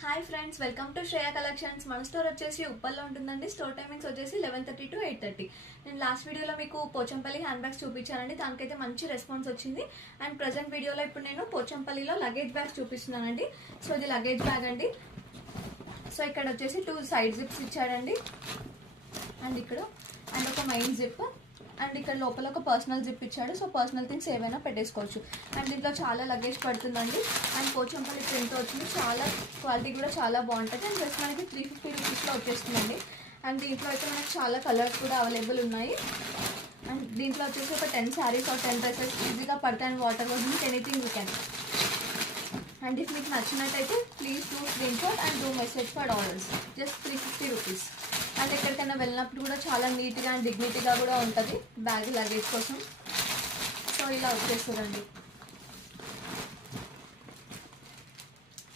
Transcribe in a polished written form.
Hi friends, welcome to Shreya collections. మన store వచ్చేసి ఉప్పల్లో ఉంటుందండి. స్టోర్ టైమింగ్స్ వచ్చేసి 11:30 to 8:30. నేను లాస్ట్ వీడియోలో మీకు పోచంపల్లి హ్యాండ్ బ్యాగ్స్ చూపించానండి. దానికైతే మంచి రెస్పాన్స్ వచ్చింది. అండ్ ప్రజెంట్ వీడియోలో ఇప్పుడు నేను పోచంపల్లిలో లగేజ్ బ్యాగ్స్ చూపిస్తున్నానండి. సో ఇది లగేజ్ బ్యాగ్ అండి. సో ఇక్కడ వచ్చేసి 2 సైడ్ జిప్స్ ఇచ్చాడండి. అండ్ ఇక్కడ అండ్ ఒక మెయిన్ జిప్ అండ్ ఇక్కడ లోపల ఒక పర్సనల్ జిప్ ఇచ్చాడు. సో పర్సనల్ థింగ్స్ ఏవైనా పెట్టేసుకోవచ్చు. అండ్ దీంట్లో చాలా లగేజ్ పడుతుందండి. అండ్ పోచంపల్లి ప్రింట్ వచ్చింది. చాలా క్వాలిటీ కూడా చాలా బాగుంటుంది. అండ్ జస్ట్ మనకి 350 రూపీస్లో వచ్చేస్తుందండి. అండ్ దీంట్లో అయితే మనకి చాలా కలర్స్ కూడా అవైలబుల్ ఉన్నాయి. అండ్ దీంట్లో వచ్చేసి ఒక 10 శారీస్ ఆర్ 10 డ్రెస్సెస్ ఈజీగా పడతాయి. And water wash anything you can. And if మీకు నచ్చినట్టయితే please do screen shot and do message for orders. Just 350 rupees. And ఎక్కడికైనా వెళ్ళినప్పుడు కూడా చాలా నీట్గా అండ్ డిగ్నిటీగా కూడా ఉంటుంది బ్యాగ్ లగేజ్ కోసం. సో ఇలా వచ్చేస్తుందండి.